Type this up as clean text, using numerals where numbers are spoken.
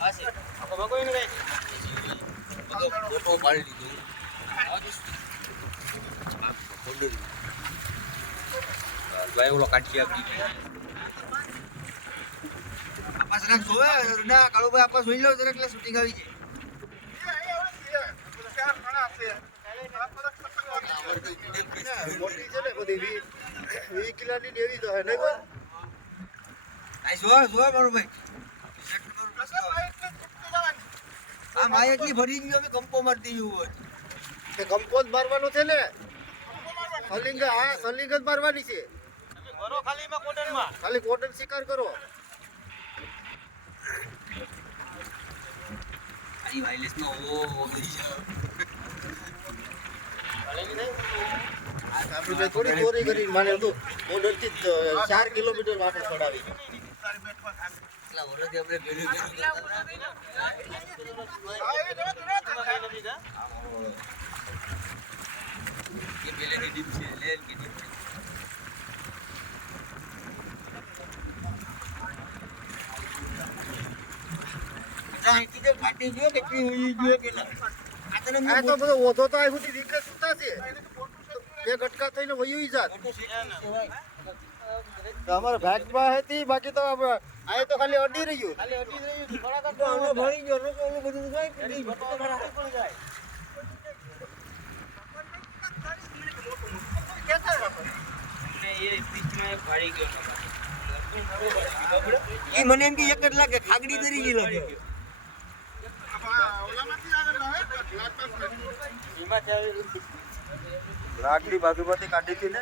આશે આખો મગો એને કઈ મગો ફોટો પાડી લીધો આ તો ફોલ્ડર ભાઈ ઓલો કાઢી આપી આપા જરાક જોવે ના કાળુભાઈ આપા જોઈ લો જરાક એટલે શૂટિંગ આવી જાય મોટી છે ને બધી 20 કિલોની દેવી તો હે નહીં કોઈ આ જો મારો ભાઈ આ માય એટલી ભરી ગયો અમે કંપો મારી દીધું હોય કે કમ્પોઝ મારવાનો છે ને સલિંગ હા સલિંગ જ મારવાની છે તમે ઘરો ખાલી માં કોટનમાં ખાલી કોટન શિકાર કરો આઈ વાયરલેસ નો ઓ આપણે થોડી ચોરી કરી માને તો બોર્ડર થી 4 કિલોમીટર વાટે ચડાવી એટલા વર્ષથી આપણે ભેળું ये पहले की डिप से लेन की डिप से રાઈ કે કાટી ગયો કે કી હોઈ ગયો કે આ તો બધો ઓધો તો આ સુધી વિકસ સુતા છે બે ગટકા થઈને વયું જાત અમાર ભાગમાં હતી બાકી તો આ તો ખાલી અડી રહ્યું થોડા તો આનો ભરી ગયો રોકો ઓલું બધું જાય કે નહીં ભટકો ભરાઈ પણ જાય એ મને એમ કે એક જ લાગે ખાગડી તરી ગઈ લાગે લાકડી બાજુમાંથી કાઢી હતી ને